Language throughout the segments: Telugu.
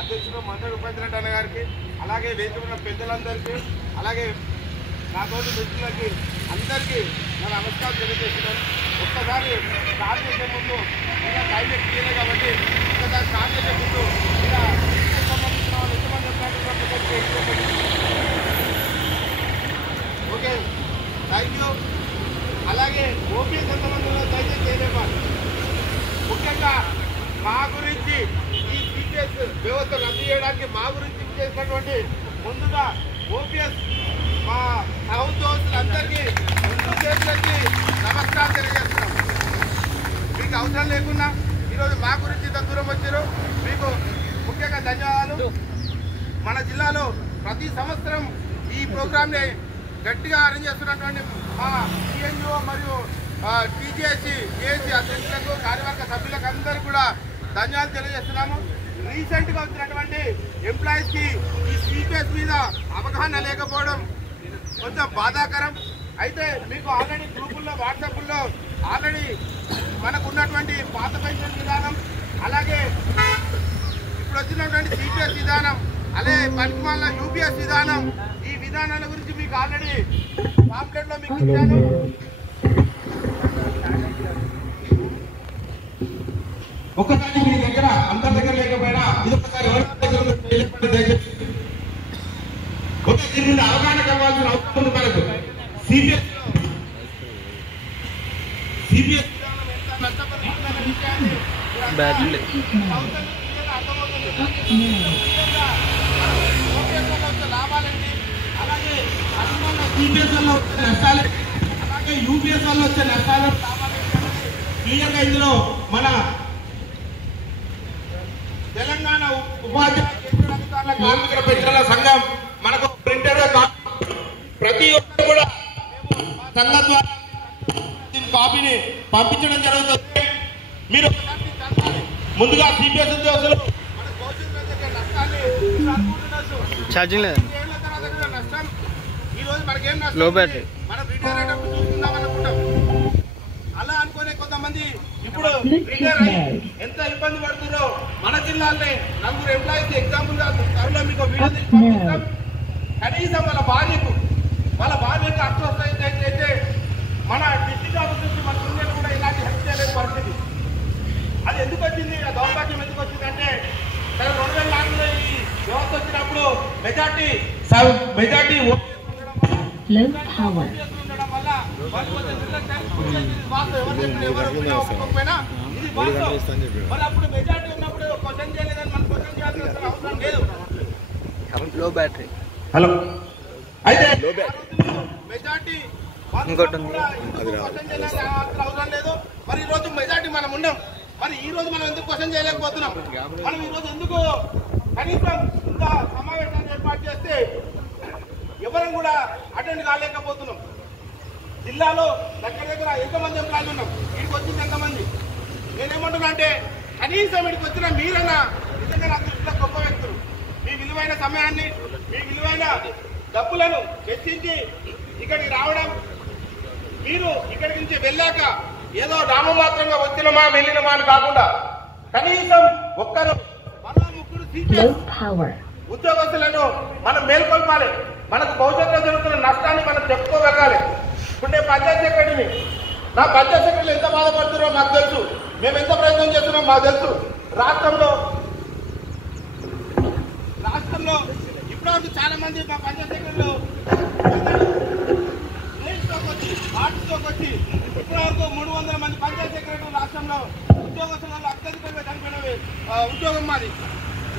అధ్యక్షుడు మంత్రి ఉపేంద్రెడ్డి అన్న గారికి, అలాగే వేదిక ఉన్న పెద్దలందరికీ, అలాగే నాతోటి మిత్రులకి అందరికీ నా నమస్కారం తెలియజేస్తున్నాను. ఒక్కసారి స్టార్ట్ చేసే ముందు ఇంకా టైం ఎక్కువ కాబట్టి ఒక్కసారి స్టార్ట్ చేసే ముందు ఇలా సంబంధించిన వాళ్ళు ఎంతమంది ఓకే, థ్యాంక్ యూ. అలాగే ఓపీఎస్ ఎంతమంది దయచేసి చేయలేవాలి. ముఖ్యంగా మా గురించి ఈ సిపిఎస్ వ్యవస్థ రద్దు చేయడానికి మా గురించి చేసినటువంటి ముందుగా ఓపీఎస్ మా హౌస్ దోస్తులందరికీ ముందు చేతులకి నమస్కారం తెలియజేస్తున్నాం. మీకు అవసరం లేకుండా ఈరోజు మా గురించి ఇంత దూరం వచ్చారు, మీకు ముఖ్యంగా ధన్యవాదాలు. మన జిల్లాలో ప్రతి సంవత్సరం ఈ ప్రోగ్రామ్ని గట్టిగా అరేంజ్ చేస్తున్నటువంటి మా టీఎన్జిఓ మరియు టీజీఎస్సీ ఏఎస్సీ అధ్యక్షులకు, కార్యవర్గ సభ్యులకు అందరికీ కూడా ధన్యవాదాలు తెలియజేస్తున్నాము. రీసెంట్గా వచ్చినటువంటి ఎంప్లాయీస్కి ఈ సిపిఎస్ మీద అవగాహన లేకపోవడం కొంచెం బాధాకరం. అయితే మీకు ఆల్రెడీ గ్రూపుల్లో వాట్సాప్లో ఆల్రెడీ మనకు ఉన్నటువంటి పాత పెన్షన్ విధానం, అలాగే ఇప్పుడు వచ్చినటువంటి సిపిఎస్ విధానం, అలాగే పనికిమాల యూపీఎస్ విధానం, ఈ విధానాల గురించి మీకు ఆల్రెడీ పాంప్లెట్లో మీకు ఇచ్చాను. ఒకసారి మీ దగ్గర అందరి దగ్గర లేకపోయినా ఇది ఒకసారి అవగాహన కావాల్సిన అవసరం ఉంది మనకు. సిపిఎస్ లాభాలండి, అలాగే సిపిఎస్ వల్ల వచ్చే నష్టాలు, అలాగే యూపీఎస్ వల్ల వచ్చే నష్టాలు క్లియర్గా ఇందులో మన తెలంగాణ ఉపాధ్యాయ కార్మికుల పెన్షన్ల సంఘం మనకు ప్రింటర్ ప్రతి ఒక్కరు కూడా సంఘం ద్వారా కాపీని పంపించడం జరుగుతుంది. మీరు ముందుగా సిపిఎస్ ఉద్యోగులు ఛార్జింగ్ లేదు, నష్టం ఈ రోజు మనకేం నష్టం, లో బ్యాటరీ, మనం రిటైర్ అయ్యేటప్పుడు చూసుకుందాం అనుకుంటాం. అలా అనుకునే కొంతమంది ఇప్పుడు రిటైర్ అయ్యి ఎంత ఇబ్బంది పడుతుందో మన జిల్లాలోనే 4 ఎంప్లాయీస్ ఎగ్జాంపుల్ గా త్వరలో మీకు వీడియో తీసి పంపిస్తాం. కనీసం వాళ్ళ భార్యకు అర్థవస్తే మన డిస్ట్రిక్ట్ ఆఫీస్ నుంచి మన యూనియన్ కూడా ఇలాంటి హెల్ప్ చేయలేని పరిస్థితి. అది ఎందుకు వచ్చింది, ఆ దౌర్భాగ్యం ఎందుకు వచ్చిందంటే 2004లో ఈ వ్యవస్థ వచ్చినప్పుడు మెజార్టీ ఉండడం వల్ల వాళ్ళు కొంచెం మరి అప్పుడు మెజార్టీ ఉన్నప్పుడు క్వశ్చన్ చేయలేదని మనం క్వశ్చన్ చేయాల్సిన అవసరం లేదు. లో బ్యాటరీ. హలో, అయితే మెజార్టీ ఇంకోటి అవసరం లేదు. మరి ఈ రోజు మెజార్టీ మనం ఉన్నాం, మరి ఈ రోజు మనం ఎందుకు క్వశ్చన్ చేయలేకపోతున్నాం? మనం ఈ రోజు ఎందుకు కనీసం ఇంత సమావేశాన్ని ఏర్పాటు చేస్తే ఎవరం కూడా అటెండ్ కాలేకపోతున్నాం? జిల్లాలో దగ్గర ఎంతమంది ఎంప్లాయీలు ఉన్నాం, వీడికి వచ్చింది ఎంతమంది? నేనేమంటున్నా అంటే కనీసం వీడికి వచ్చిన మీరన్నా నిజంగా నాకు ఇంట్లో గొప్ప వ్యక్తులు, మీ విలువైన సమయాన్ని, మీ విలువైన డబ్బులను వెచ్చించి ఇక్కడికి రావడం, మీరు ఇక్కడి నుంచి వెళ్ళాక ఏదో నామమాత్రంగా వచ్చినమా వెళ్ళినమా అని కాకుండా కనీసం ఒక్కరు మరో 3 ఉద్యోగస్తులను మనం మేల్కొల్పాలి. మనకు భవిష్యత్తులో జరుగుతున్న నష్టాన్ని మనం చెప్పుకోగలగాలి. ఇప్పుడు నేను పంచాయతీ సెక్రటరీని, నా పంచాయతీ సెక్రటరీలు ఎంత బాధపడుతున్నారో మాకు తెలుసు, మేము ఎంత ప్రయత్నం చేస్తున్నామో మాకు తెలుసు. రాష్ట్రంలో ఇప్పటివరకు చాలా మంది మా పంచాయతీ సెక్రటరీలు వచ్చి ఇప్పటివరకు 300 మంది పంచాయతీ సెక్రటరీలు రాష్ట్రంలో ఉద్యోగస్తులలో అత్యధికంగా చనిపోయిన ఉద్యోగం మాది.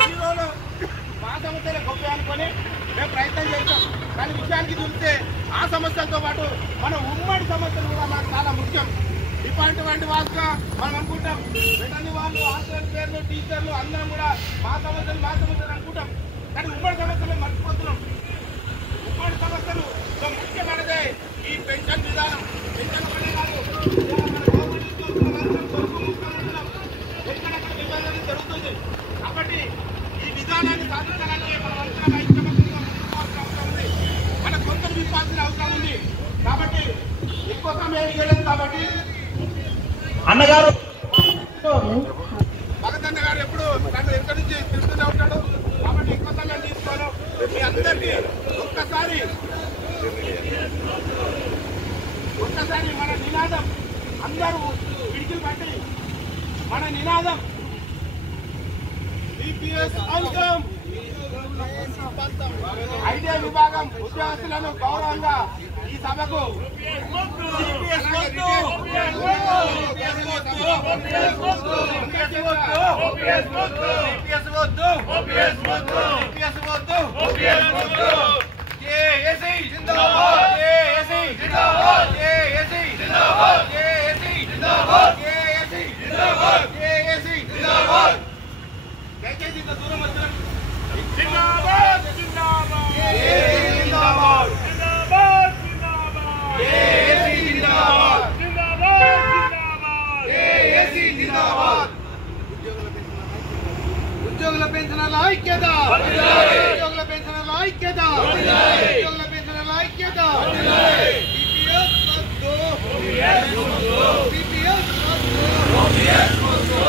ఈ రోజు మా సమస్యలే గొప్ప అనుకొని మేము ప్రయత్నం చేస్తాం. కానీ విషయానికి చూస్తే ఆ సమస్యలతో పాటు మన ఉమ్మడి సమస్యలు కూడా మనకు చాలా ముఖ్యం. ఇటువంటి వాళ్ళుగా మనం అనుకుంటాం, వెటర్నరీ వాళ్ళు, హాస్టల్ పేర్లు, టీచర్లు అందరం కూడా మా సమస్యలు అనుకుంటాం. కానీ ఉమ్మడి సమస్యలు మర్చిపోతున్నాం. ఉమ్మడి సమస్యలు ముఖ్యమైనదే ఈ పెన్షన్ విధానం. పెన్షన్ పడే కాదు, మన గవర్నమెంట్ ఎక్కడెక్కడ విధానం జరుగుతుంది. కాబట్టి ఈ విధానాన్ని సాధించాలంటే మనం అందరం ఐక్యమత్యంగా ముందుకోవాల్సిన అవసరం ఉంది. మన కొందరు విప్పాల్సిన అవసరం ఉంది. కాబట్టి ఎక్కువ సమయం ఇవ్వలేదు. కాబట్టి అన్నగారు భగత్ అన్న గారు ఎప్పుడు ఎక్కడి నుంచి తిరుగుతూనే ఉంటాడు. సిపిఎస్ అంగం ఐటీ విభాగం ఉద్యోగస్తులను గౌరవంగా ఈ సభకు దయచేసి ఇంత దూరం వచ్చిన జిందాబాద్ జిందాబాద్ జిందాబాద్ జిందాబాద్ జిందాబాద్ ఏసీ జిందాబాద్ జిందాబాద్ జిందాబాద్ ఏసీ జిందాబాద్ ఉద్యోగుల పెన్షనర్ల ఐక్యత ఉద్యోగుల పెన్షనర్ల ఐక్యత ఉద్యోగుల పెన్షనర్ల ఐక్యత సిపిఎస్ వద్దు సిపిఎస్ వద్దు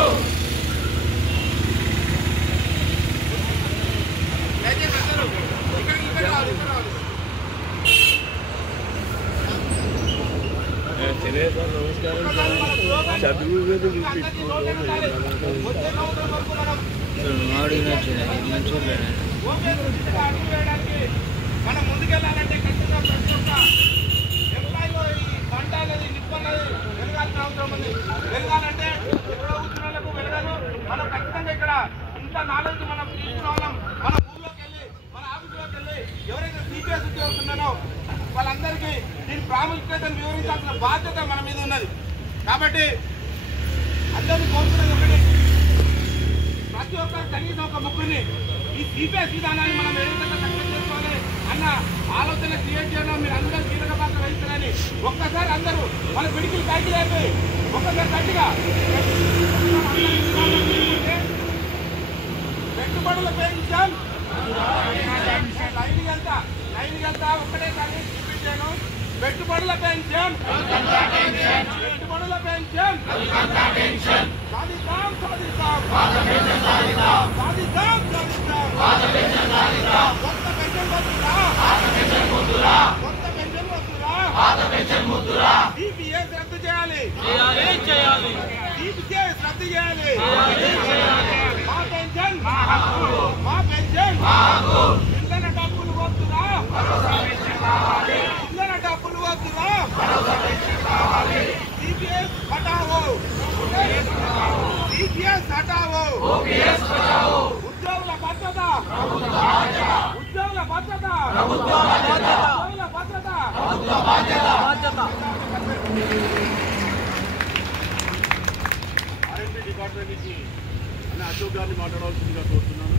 మనం ముందుకెళ్ళాలంటే ఖచ్చితంగా ప్రతి ఒక్క ఎంప్లాయీలో ఈ పంట అనేది నిప్పు అనేది వెలగాల్సిన అవసరం ఉంది. వెలగాలంటే ఎక్కడో కూర్చున్న వాళ్ళకు వెలగాలి. మనం ఖచ్చితంగా ఇక్కడ ఇంత నాలెడ్జ్ మనం తీసుకున్న వాళ్ళం మన ఊళ్ళోకి వెళ్ళి మన ఆఫీసులోకి వెళ్ళి ఎవరైతే సిపిఎస్ ఉద్యోగులున్నారో వాళ్ళందరికీ దీని ప్రాముఖ్యతను వివరించాల్సిన బాధ్యత మన మీద ఉన్నది. కాబట్టి అందరినీ కోరుకునేది ఒకటి, ప్రతి ఒక్కరు కనీసం ఒక ముగ్గురిని ఈ సిపిఎస్ విధానాన్ని మనం ఏ విధంగా సక్సెస్ చేసుకోవాలి అన్న ఆలోచన క్రియేట్ చేయడం మీరు అందరూ కీలక పాత్ర వహిస్తారని ఒక్కసారి అందరూ మన పిడికిలు పైకి లేపి ఒక్కసారి గట్టిగా పెట్టుబడుల పెన్షన్ లైన్ వెళ్తా ఒక్కటేసారి చూపించాను. పెట్టుబడుల పెన్షన్ పెట్టుబడుల పెన్షన్ సాధిద్దాం సాధిద్దాం సాధిద్దాం సాధిద్దాం కొత్త పెన్షన్ వద్దురా సిపిఎస్ రద్దు చేయాలి సిపిఎస్ రద్దు చేయాలి మా పెన్షన్ మా పెన్షన్ ఇంధన డబ్బులు వద్దురా ఇంధన డబ్బులు వద్దురా సిపిఎస్ హటావో సిపిఎస్ హటావో ఉద్యోగుల భద్రత ఉద్యోగుల భద్రత ఉద్యోగుల భద్రత ఆర్ఎంపీ డిపార్ట్మెంట్ నుంచి అనే అశోక్ గారిని మాట్లాడాల్సిందిగా కోరుతున్నాను.